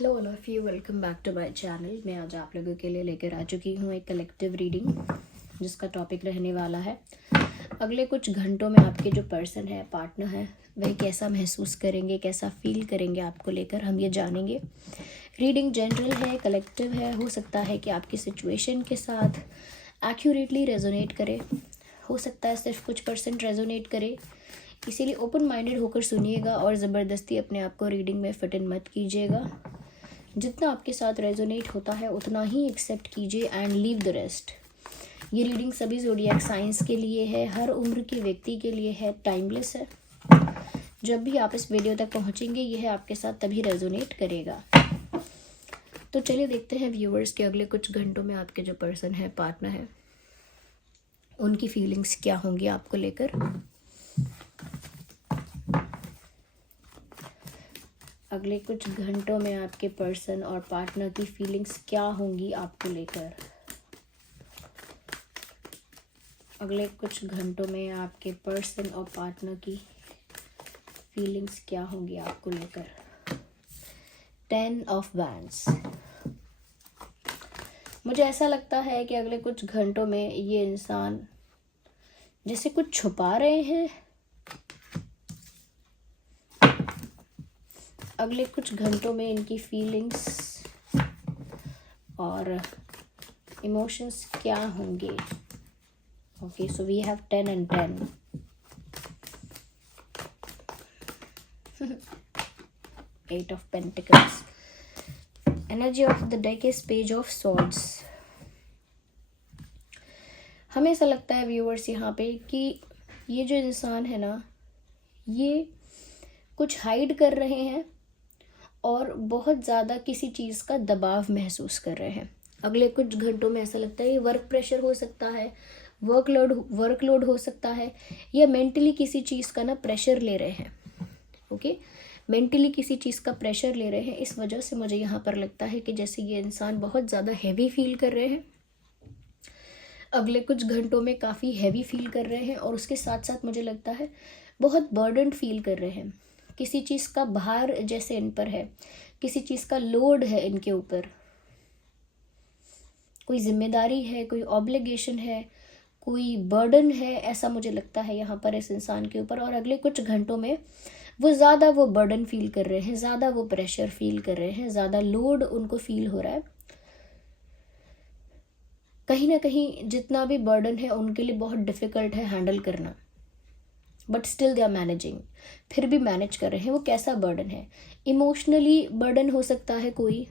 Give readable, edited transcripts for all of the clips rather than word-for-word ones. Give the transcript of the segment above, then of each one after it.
Hello all of you, welcome back to my channel. मैं आज आप लोगों के लिए लेकर आ चुकी हूँ एक कलेक्टिव रीडिंग जिसका टॉपिक रहने वाला है अगले कुछ घंटों में आपके जो पर्सन है, पार्टनर है, वह कैसा महसूस करेंगे, कैसा फील करेंगे आपको लेकर, हम ये जानेंगे। रीडिंग जनरल है, कलेक्टिव है। हो सकता है कि आपकी सिचुएशन के साथ एक्यूरेटली रेजोनेट करे, हो सकता है सिर्फ कुछ % रेजोनेट करे। इसीलिए ओपन माइंडेड होकर सुनिएगा और ज़बरदस्ती अपने आप को रीडिंग में फिट इन मत कीजिएगा। जितना आपके साथ रेजोनेट होता है उतना ही एक्सेप्ट कीजिए एंड लीव द रेस्ट। ये रीडिंग सभी ज़ोडिएक साइंस के लिए है, हर उम्र के व्यक्ति के लिए है, टाइमलेस है। जब भी आप इस वीडियो तक पहुंचेंगे यह आपके साथ तभी रेजोनेट करेगा। तो चलिए देखते हैं व्यूअर्स के अगले कुछ घंटों में आपके जो पर्सन है, पार्टनर है, उनकी फीलिंग्स क्या होंगी आपको लेकर। अगले कुछ घंटों में आपके पर्सन और पार्टनर की फीलिंग्स क्या होंगी आपको लेकर। अगले कुछ घंटों में आपके पर्सन और पार्टनर की फीलिंग्स क्या होंगी आपको लेकर। 10 ऑफ वैंड्स। मुझे ऐसा लगता है कि अगले कुछ घंटों में ये इंसान जैसे कुछ छुपा रहे हैं। अगले कुछ घंटों में इनकी फीलिंग्स और इमोशंस क्या होंगे। Okay, so we have 10 and 10. 8 of Pentacles. Energy of the deck is Page of Swords. हमें ऐसा लगता है व्यूअर्स यहाँ पे कि ये जो इंसान है ना, ये कुछ हाइड कर रहे हैं और बहुत ज़्यादा किसी चीज़ का दबाव महसूस कर रहे हैं। अगले कुछ घंटों में ऐसा लगता है ये वर्क प्रेशर हो सकता है, वर्कलोड हो सकता है, या मेंटली किसी चीज़ का ना प्रेशर ले रहे हैं। ओके, मेंटली किसी चीज़ का प्रेशर ले रहे हैं। इस वजह से मुझे यहाँ पर लगता है कि जैसे ये इंसान बहुत ज़्यादा हैवी फील कर रहे हैं, अगले कुछ घंटों में काफ़ी हैवी फील कर रहे हैं, और उसके साथ साथ मुझे लगता है बहुत बर्डन फील कर रहे हैं। किसी चीज़ का भार जैसे इन पर है, किसी चीज़ का लोड है इनके ऊपर, कोई जिम्मेदारी है, कोई ऑब्लिगेशन है, कोई बर्डन है, ऐसा मुझे लगता है यहाँ पर इस इंसान के ऊपर। और अगले कुछ घंटों में वो ज़्यादा वो बर्डन फील कर रहे हैं, ज़्यादा वो प्रेशर फील कर रहे हैं, ज़्यादा लोड उनको फील हो रहा है। कहीं ना कहीं जितना भी बर्डन है उनके लिए बहुत डिफ़िकल्ट है हैंडल करना, but still they are managing. फिर भी मैनेज कर रहे हैं। वो कैसा बर्डन है? इमोशनली बर्डन हो सकता है कोई,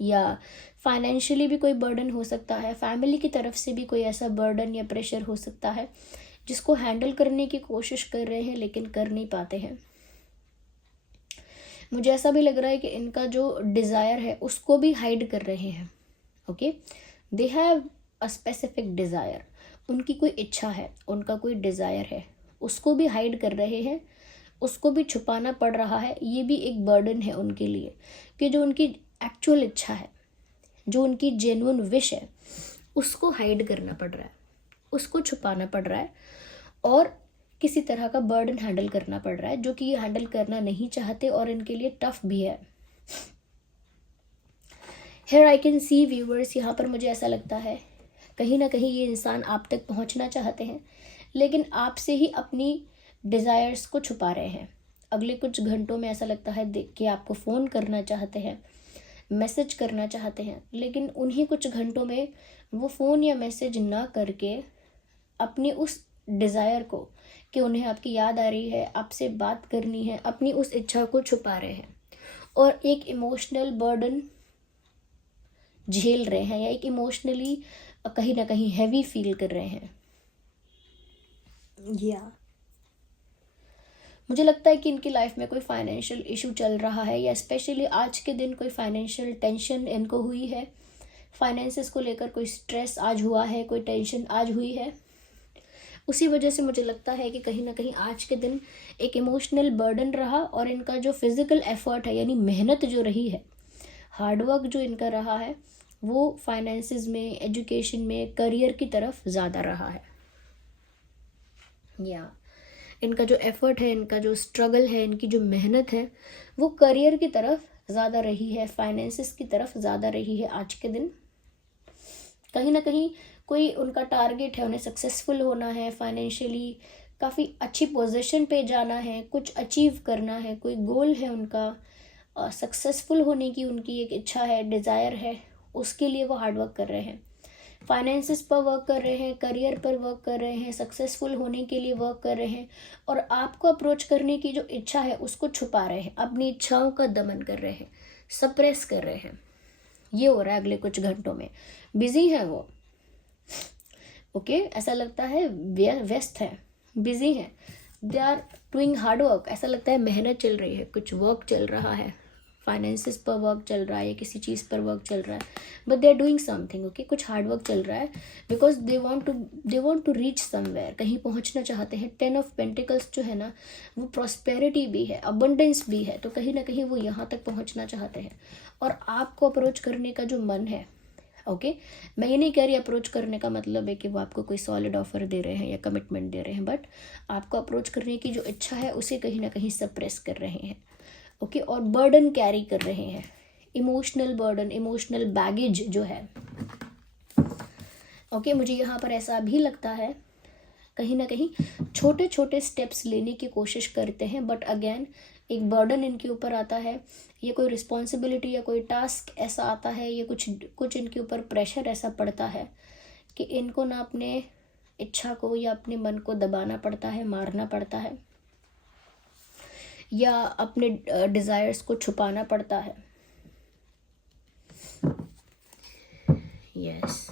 या फाइनेंशियली भी कोई बर्डन हो सकता है, फैमिली की तरफ से भी कोई ऐसा बर्डन या प्रेशर हो सकता है जिसको हैंडल करने की कोशिश कर रहे हैं लेकिन कर नहीं पाते हैं। मुझे ऐसा भी लग रहा है कि इनका जो डिज़ायर है उसको भी हाइड कर रहे हैं। Okay, they have a specific desire. उनकी कोई इच्छा है, उनका कोई डिज़ायर है, उसको भी हाइड कर रहे हैं, उसको भी छुपाना पड़ रहा है। ये भी एक बर्डन है उनके लिए कि जो उनकी एक्चुअल इच्छा है, जो उनकी जेन्युइन विश है, उसको हाइड करना पड़ रहा है, उसको छुपाना पड़ रहा है, और किसी तरह का बर्डन हैंडल करना पड़ रहा है जो कि ये हैंडल करना नहीं चाहते, और इनके लिए टफ भी है। Here I can see viewers, यहाँ पर मुझे ऐसा लगता है कहीं ना कहीं ये इंसान आप तक पहुँचना चाहते हैं लेकिन आपसे ही अपनी डिज़ायर्स को छुपा रहे हैं। अगले कुछ घंटों में ऐसा लगता है कि आपको फ़ोन करना चाहते हैं, मैसेज करना चाहते हैं, लेकिन उन्हीं कुछ घंटों में वो फ़ोन या मैसेज ना करके अपनी उस डिज़ायर को, कि उन्हें आपकी याद आ रही है, आपसे बात करनी है, अपनी उस इच्छा को छुपा रहे हैं और एक इमोशनल बर्डन झेल रहे हैं, या एक इमोशनली कहीं ना कहीं हैवी फील कर रहे हैं। या मुझे लगता है कि इनकी लाइफ में कोई फाइनेंशियल इशू चल रहा है, या स्पेशली आज के दिन कोई फाइनेंशियल टेंशन इनको हुई है। फाइनेंसेस को लेकर कोई स्ट्रेस आज हुआ है, कोई टेंशन आज हुई है। उसी वजह से मुझे लगता है कि कहीं ना कहीं आज के दिन एक इमोशनल बर्डन रहा, और इनका जो फिज़िकल एफर्ट है, यानी मेहनत जो रही है, हार्डवर्क जो इनका रहा है, वो फाइनेंसेस में, एजुकेशन में, करियर की तरफ ज़्यादा रहा है। या इनका जो एफर्ट है, इनका जो स्ट्रगल है, इनकी जो मेहनत है, वो करियर की तरफ ज़्यादा रही है, फाइनेंसिस की तरफ ज़्यादा रही है आज के दिन। कहीं ना कहीं कोई उनका टारगेट है, उन्हें सक्सेसफुल होना है, फाइनेंशियली काफ़ी अच्छी पोजीशन पे जाना है, कुछ अचीव करना है, कोई गोल है उनका, सक्सेसफुल होने की उनकी एक इच्छा है, डिज़ायर है, उसके लिए वो हार्डवर्क कर रहे हैं। फाइनेंसिस पर वर्क कर रहे हैं, करियर पर वर्क कर रहे हैं, सक्सेसफुल होने के लिए वर्क कर रहे हैं, और आपको अप्रोच करने की जो इच्छा है उसको छुपा रहे हैं, अपनी इच्छाओं का दमन कर रहे हैं, सप्रेस कर रहे हैं। ये हो रहा है अगले कुछ घंटों में। बिजी है वो, ओके ऐसा लगता है, व्यस्त है, बिजी है, they are doing hard work. ऐसा लगता है मेहनत चल रही है, कुछ वर्क चल रहा है, फाइनेंसिस पर वर्क चल रहा है या किसी चीज़ पर वर्क चल रहा है, but they are doing something, okay कुछ हार्ड वर्क चल रहा है, because they want to reach somewhere, कहीं पहुंचना चाहते हैं। 10 ऑफ पेंटिकल्स जो है ना, वो प्रॉस्पेरिटी भी है, अबंडेंस भी है, तो कहीं ना कहीं वो यहाँ तक पहुंचना चाहते हैं, और आपको अप्रोच करने का जो मन है, ओके मैं ये नहीं कह रही अप्रोच करने का मतलब है कि वो आपको कोई सॉलिड ऑफर दे रहे हैं या कमिटमेंट दे रहे हैं, बट आपको अप्रोच करने की जो इच्छा है उसे कहीं ना कहीं सप्रेस कर रहे हैं, ओके और बर्डन कैरी कर रहे हैं, इमोशनल बर्डन, इमोशनल बैगेज जो है, ओके मुझे यहाँ पर ऐसा भी लगता है कहीं ना कहीं छोटे छोटे स्टेप्स लेने की कोशिश करते हैं, बट अगेन एक बर्डन इनके ऊपर आता है, ये कोई रिस्पॉन्सिबिलिटी या कोई टास्क ऐसा आता है, ये कुछ इनके ऊपर प्रेशर ऐसा पड़ता है कि इनको ना अपने इच्छा को या अपने मन को दबाना पड़ता है, मारना पड़ता है, या अपने डिज़ायर्स को छुपाना पड़ता है। यस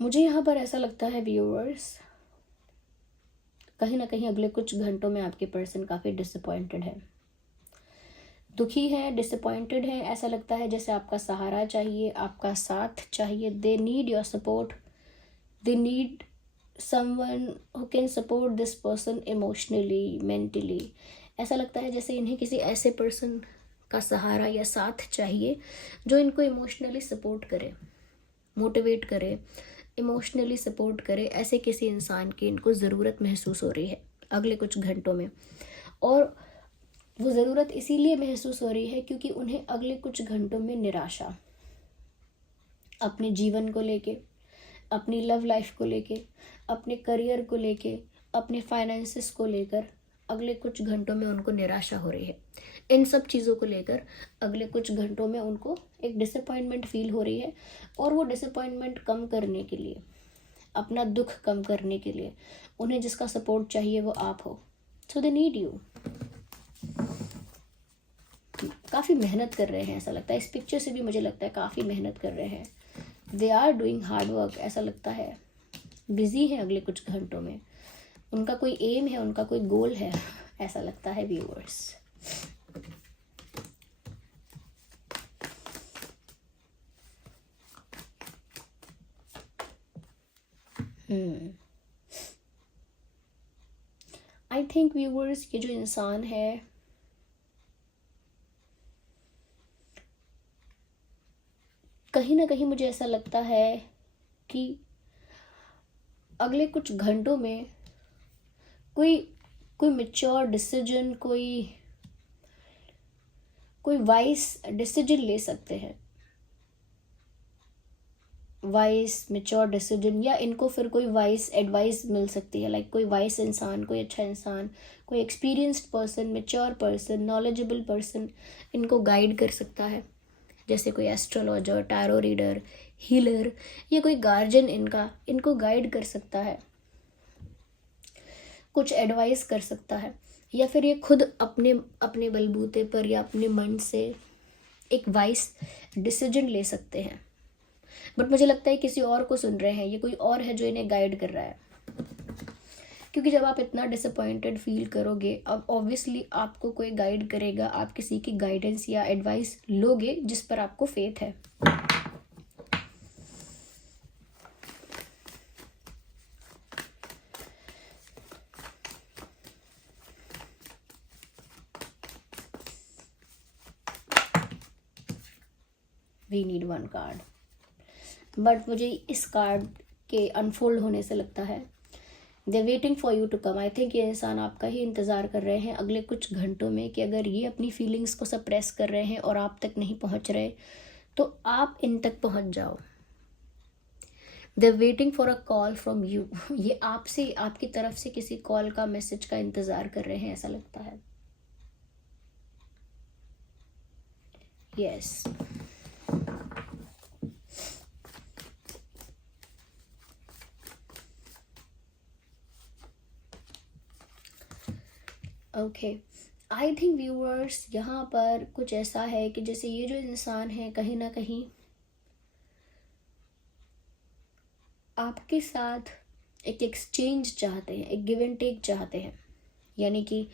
मुझे यहाँ पर ऐसा लगता है व्यूअर्स, कहीं ना कहीं अगले कुछ घंटों में आपके पर्सन काफ़ी डिसअपॉइंटेड है, दुखी है, डिसअपॉइंटेड है। ऐसा लगता है जैसे आपका सहारा चाहिए, आपका साथ चाहिए, they need your support, they need someone who can support this person emotionally, mentally. ऐसा लगता है जैसे इन्हें किसी ऐसे पर्सन का सहारा या साथ चाहिए जो इनको इमोशनली सपोर्ट करे, मोटिवेट करे, इमोशनली सपोर्ट करे। ऐसे किसी इंसान की इनको ज़रूरत महसूस हो रही है अगले कुछ घंटों में, और वो ज़रूरत इसीलिए महसूस हो रही है क्योंकि उन्हें अगले कुछ घंटों में निराशा अपने जीवन को लेके, अपनी लव लाइफ को लेके, अपने करियर को लेके, अपने फाइनेंसिस को लेकर अगले कुछ घंटों में उनको निराशा हो रही है। इन सब चीज़ों को लेकर अगले कुछ घंटों में उनको एक डिसअपॉइंटमेंट फील हो रही है, और वो डिसअपॉइंटमेंट कम करने के लिए, अपना दुख कम करने के लिए उन्हें जिसका सपोर्ट चाहिए वो आप हो, सो दे नीड यू। काफ़ी मेहनत कर रहे हैं, ऐसा लगता है इस पिक्चर से भी मुझे लगता है काफ़ी मेहनत कर रहे हैं, they are doing hard work. ऐसा लगता है बिजी है अगले कुछ घंटों में, उनका कोई एम है, उनका कोई गोल है, ऐसा लगता है व्यूअर्स। आई थिंक व्यूअर्स ये जो इंसान है कहीं ना कहीं मुझे ऐसा लगता है कि अगले कुछ घंटों में कोई कोई मैच्योर डिसीजन, कोई वाइस डिसीजन ले सकते हैं, वाइस मैच्योर डिसीजन, या इनको फिर कोई वाइस एडवाइस मिल सकती है, लाइक कोई वाइस इंसान, कोई अच्छा इंसान, कोई experienced person, mature person, knowledgeable person इनको गाइड कर सकता है, जैसे कोई एस्ट्रोलॉजर, टैरो रीडर, हीलर, या कोई गार्जियन इनको गाइड कर सकता है, कुछ एडवाइस कर सकता है, या फिर ये खुद अपने अपने बलबूते पर या अपने मन से एक वाइस डिसीजन ले सकते हैं। बट मुझे लगता है किसी और को सुन रहे हैं, ये कोई और है जो इन्हें गाइड कर रहा है, क्योंकि जब आप इतना डिसअपॉइंटेड फील करोगे, अब ऑब्वियसली आपको कोई गाइड करेगा, आप किसी की गाइडेंस या एडवाइस लोगे जिस पर आपको फेथ है। We need one card, but मुझे इस कार्ड के अनफोल्ड होने से लगता है they waiting for you to come. I think ये इंसान आपका ही इंतज़ार कर रहे हैं अगले कुछ घंटों में, कि अगर ये अपनी फीलिंग्स को सप्रेस कर रहे हैं और आप तक नहीं पहुंच रहे तो आप इन तक पहुंच जाओ। They waiting for a call from you. ये आपसे, आपकी तरफ से किसी कॉल का, मैसेज का इंतज़ार कर रहे हैं ऐसा लगता है। Yes okay, I think viewers यहाँ पर कुछ ऐसा है कि जैसे ये जो इंसान है कहीं ना कहीं आपके साथ एक एक्सचेंज चाहते हैं, एक गिव एंड टेक चाहते हैं। यानी कि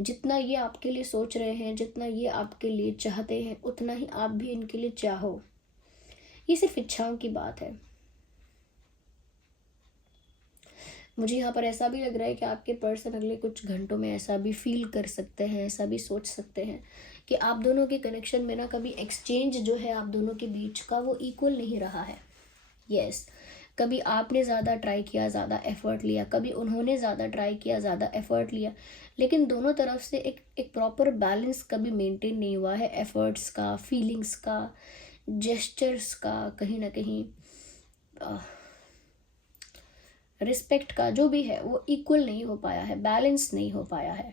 जितना ये आपके लिए सोच रहे हैं, जितना ये आपके लिए चाहते हैं, उतना ही आप भी इनके लिए चाहो। ये सिर्फ इच्छाओं की बात है। मुझे यहाँ पर ऐसा भी लग रहा है कि आपके पर्सन अगले कुछ घंटों में ऐसा भी फील कर सकते हैं, ऐसा भी सोच सकते हैं कि आप दोनों के कनेक्शन में ना कभी एक्सचेंज जो है आप दोनों के बीच का वो इक्वल नहीं रहा है। यस, कभी आपने ज़्यादा ट्राई किया, ज़्यादा एफर्ट लिया, कभी उन्होंने ज़्यादा ट्राई किया, ज़्यादा एफर्ट लिया, लेकिन दोनों तरफ से एक प्रॉपर बैलेंस कभी मेंटेन नहीं हुआ है। एफर्ट्स का, फीलिंग्स का, जेस्चर्स का, कहीं ना कहीं रिस्पेक्ट का, जो भी है वो इक्वल नहीं हो पाया है, बैलेंस नहीं हो पाया है।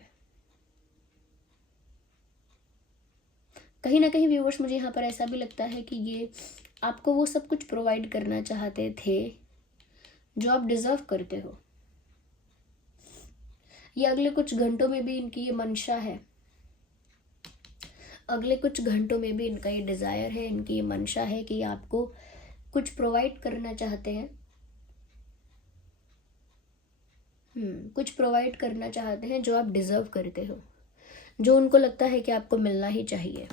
कहीं ना कहीं व्यूअर्स मुझे यहाँ पर ऐसा भी लगता है कि ये आपको वो सब कुछ प्रोवाइड करना चाहते थे जो आप डिजर्व करते हो। ये अगले कुछ घंटों में भी इनकी ये मंशा है, अगले कुछ घंटों में भी इनका ये डिज़ायर है, इनकी ये मंशा है कि आपको कुछ प्रोवाइड करना चाहते हैं। कुछ प्रोवाइड करना चाहते हैं जो आप डिजर्व करते हो, जो उनको लगता है कि आपको मिलना ही चाहिए।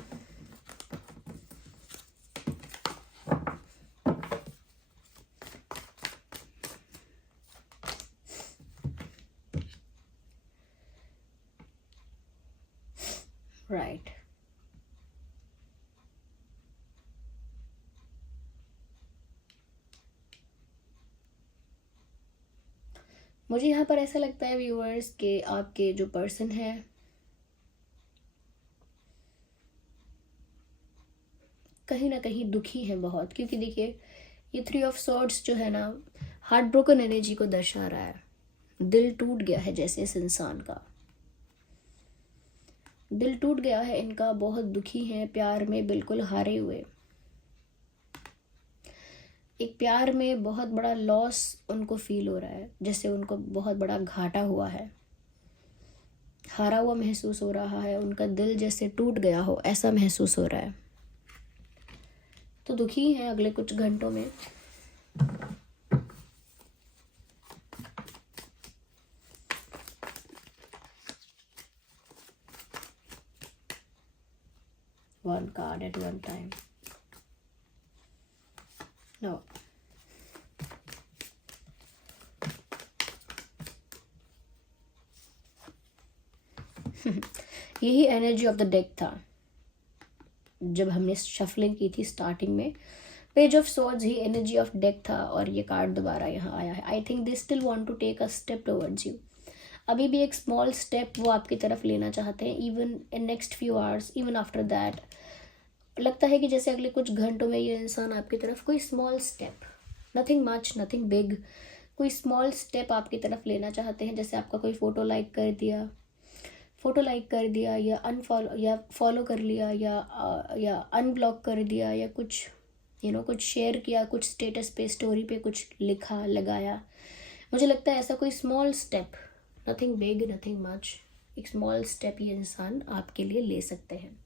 राइट मुझे यहाँ पर ऐसा लगता है व्यूअर्स के आपके जो पर्सन है कहीं ना कहीं दुखी हैं बहुत, क्योंकि देखिए ये 3 ऑफ सॉर्ड्स जो है ना हार्ट ब्रोकन एनर्जी को दर्शा रहा है। दिल टूट गया है जैसे इस इंसान का, दिल टूट गया है इनका, बहुत दुखी हैं, प्यार में बिल्कुल हारे हुए। एक प्यार में बहुत बड़ा लॉस उनको फील हो रहा है, जैसे उनको बहुत बड़ा घाटा हुआ है, हारा हुआ महसूस हो रहा है, उनका दिल जैसे टूट गया हो ऐसा महसूस हो रहा है। तो दुखी हैं अगले कुछ घंटों में। One card at one time. No. यही एनर्जी ऑफ द डेक था जब हमने शफलिंग की थी स्टार्टिंग में। पेज ऑफ सॉर्ड्स ही एनर्जी ऑफ डेक था और ये कार्ड दोबारा यहाँ आया है। I think they still want to take a step towards you. अभी भी एक स्मॉल स्टेप वो आपकी तरफ लेना चाहते हैं, even in next few hours, even after that. लगता है कि जैसे अगले कुछ घंटों में ये इंसान आपकी तरफ कोई small step, nothing much, nothing big, कोई स्मॉल स्टेप आपकी तरफ लेना चाहते हैं। जैसे आपका कोई फ़ोटो लाइक कर दिया, या अनफॉलो या फॉलो कर लिया, या अनब्लॉक कर दिया, या कुछ कुछ शेयर किया, कुछ स्टेटस पे, स्टोरी पे कुछ लिखा, लगाया। मुझे लगता है ऐसा कोई small step, nothing big, nothing much, एक स्मॉल स्टेप ये इंसान आपके लिए ले सकते हैं।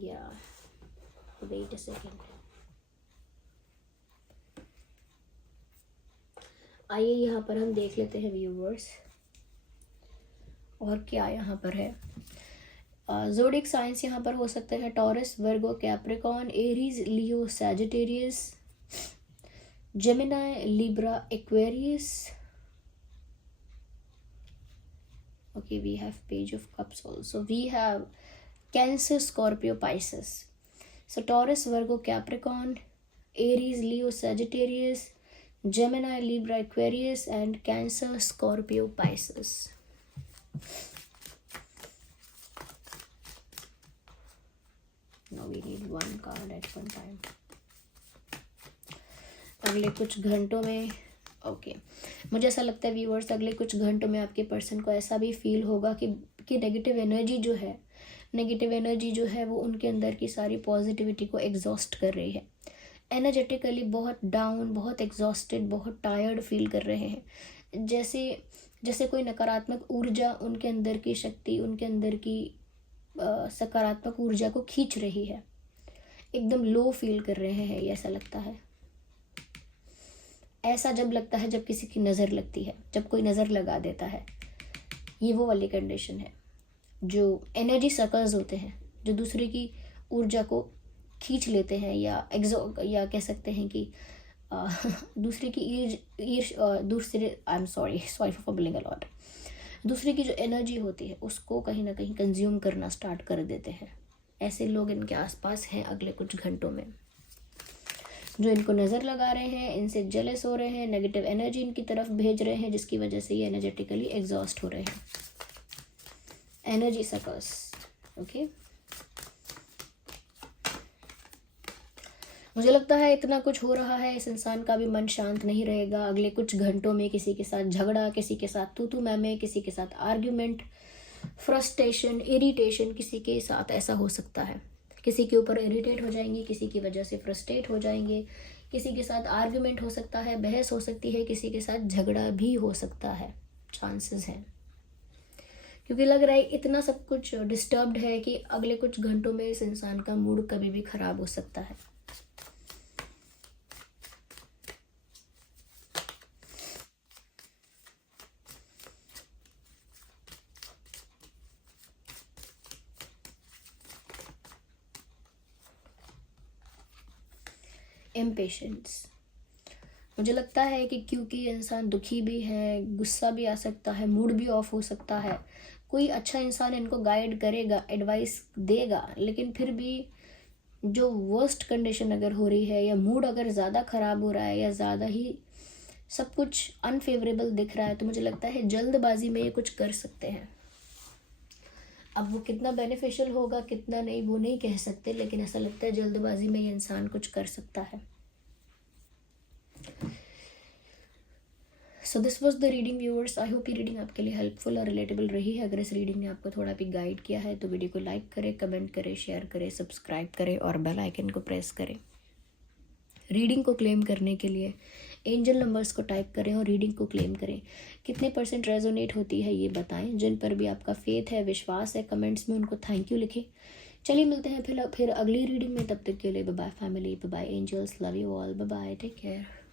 या वेट अ सेकेंड, आइए यहाँ पर हम देख लेते हैं व्यूवर्स और क्या यहाँ पर है। ज़ोडिएक साइंस यहाँ पर हो सकते हैं taurus, Virgo, Capricorn, Aries, Leo, Sagittarius, Gemini, Libra, Aquarius. Okay, we have page of cups also. We have Cancer, Scorpio, Pisces. So taurus, Virgo, Capricorn, Aries, Leo, Sagittarius, Gemini, Libra, Aquarius and cancer, Scorpio, Pisces. Now we need one card at one time. अगले कुछ घंटों में मुझे ऐसा लगता है viewers, अगले कुछ घंटों में आपके पर्सन को ऐसा भी फील होगा कि नेगेटिव एनर्जी जो है वो उनके अंदर की सारी पॉजिटिविटी को एग्जॉस्ट कर रही है। एनर्जेटिकली बहुत डाउन, बहुत एग्जॉस्टेड, बहुत टायर्ड फील कर रहे हैं। जैसे कोई नकारात्मक ऊर्जा उनके अंदर की शक्ति, उनके अंदर की सकारात्मक ऊर्जा को खींच रही है। एकदम लो फील कर रहे हैं, ऐसा लगता है। ऐसा जब लगता है जब किसी की नज़र लगती है, जब कोई नज़र लगा देता है, ये वो वाली कंडीशन है। जो एनर्जी सर्कल्स होते हैं, जो दूसरे की ऊर्जा को खींच लेते हैं, या कह सकते हैं कि दूसरे की I am sorry for fumbling a lot, दूसरे की जो एनर्जी होती है उसको कहीं ना कहीं कंज्यूम करना स्टार्ट कर देते हैं। ऐसे लोग इनके आसपास हैं अगले कुछ घंटों में, जो इनको नज़र लगा रहे हैं, इनसे जेलस हो रहे हैं, नेगेटिव एनर्जी इनकी तरफ भेज रहे हैं, जिसकी वजह से ये एनर्जेटिकली एग्जॉस्ट हो रहे हैं। Energy circles, okay. मुझे लगता है इतना कुछ हो रहा है, इस इंसान का भी मन शांत नहीं रहेगा। अगले कुछ घंटों में किसी के साथ झगड़ा, किसी के साथ तू मैं, किसी के साथ आर्ग्यूमेंट, फ्रस्ट्रेशन, इरिटेशन, किसी के साथ ऐसा हो सकता है। किसी के ऊपर इरिटेट हो जाएंगे, किसी की वजह से फ्रस्ट्रेट हो जाएंगे, किसी के साथ आर्ग्यूमेंट हो सकता है, बहस हो सकती है, किसी के साथ झगड़ा भी हो सकता है, चांसेस हैं। क्योंकि लग रहा है इतना सब कुछ डिस्टर्ब्ड है कि अगले कुछ घंटों में इस इंसान का मूड कभी भी खराब हो सकता है। इम्पेशेंस, मुझे लगता है कि क्योंकि इंसान दुखी भी है, गुस्सा भी आ सकता है, मूड भी ऑफ हो सकता है। कोई अच्छा इंसान इनको गाइड करेगा, एडवाइस देगा, लेकिन फिर भी जो वर्स्ट कंडीशन अगर हो रही है, या मूड अगर ज़्यादा ख़राब हो रहा है, या ज़्यादा ही सब कुछ अनफेवरेबल दिख रहा है, तो मुझे लगता है जल्दबाजी में ये कुछ कर सकते हैं। अब वो कितना बेनिफिशियल होगा, कितना नहीं, वो नहीं कह सकते, लेकिन ऐसा लगता है जल्दबाजी में ये इंसान कुछ कर सकता है। So this was the reading viewers. I hope ये रीडिंग आपके लिए हेल्पफुल और रिलेटेबल रही है। अगर इस रीडिंग ने आपको थोड़ा भी गाइड किया है तो वीडियो को लाइक करें, कमेंट करें, शेयर करें, सब्सक्राइब करें और बेल आइकन को प्रेस करें। रीडिंग को क्लेम करने के लिए एंजल नंबर्स को टाइप करें और रीडिंग को क्लेम करें। कितने % रेजोनेट होती है ये बताएं। जिन पर भी आपका फेथ है, विश्वास है, कमेंट्स में उनको थैंक यू लिखें। चलिए मिलते हैं फिर अगली रीडिंग में। तब तक के लिए bye bye family, bye bye angels, love you all, bye bye, take care.